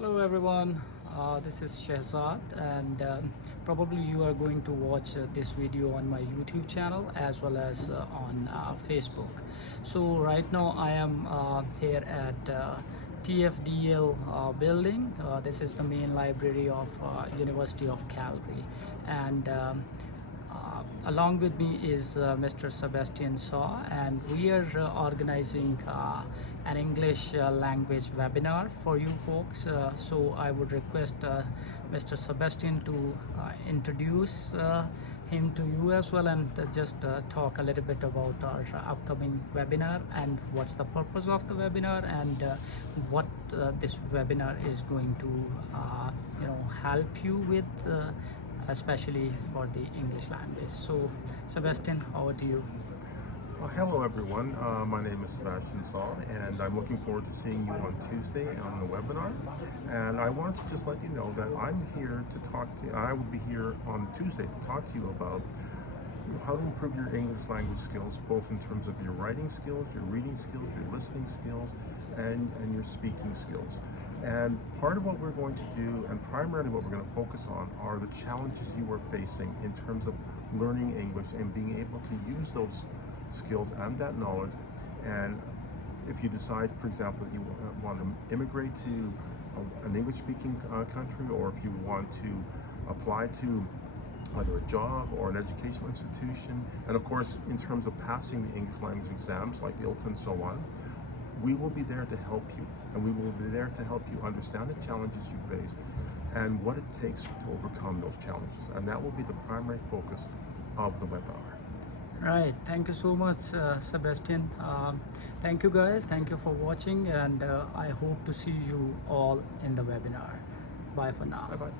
Hello everyone, this is Shahzad, and probably you are going to watch this video on my YouTube channel as well as on Facebook. So right now I am here at TFDL building. This is the main library of University of Calgary, and along with me is Mr. Sebastian Saw, and we are organizing an English language webinar for you folks. So I would request Mr. Sebastian to introduce him to you as well, and just talk a little bit about our upcoming webinar and what's the purpose of the webinar, and what this webinar is going to help you with, especially for the English language. So Sebastian, over to you. Well, hello everyone, my name is Sebastian Saw, and I'm looking forward to seeing you on Tuesday on the webinar. And I wanted to just let you know that I'm here to talk to you. I will be here on Tuesday to talk to you about how to improve your English language skills, both in terms of your writing skills, your reading skills, your listening skills, and your speaking skills. And part of what we're going to do, and primarily what we're going to focus on, are the challenges you are facing in terms of learning English and being able to use those skills and that knowledge. And if you decide, for example, that you want to immigrate to an English-speaking country, or if you want to apply to either a job or an educational institution, and of course in terms of passing the English language exams like IELTS and so on, we will be there to help you, and we will be there to help you understand the challenges you face and what it takes to overcome those challenges. And that will be the primary focus of the webinar. Right, thank you so much, Sebastian. Thank you guys, thank you for watching, and I hope to see you all in the webinar. Bye for now. Bye-bye.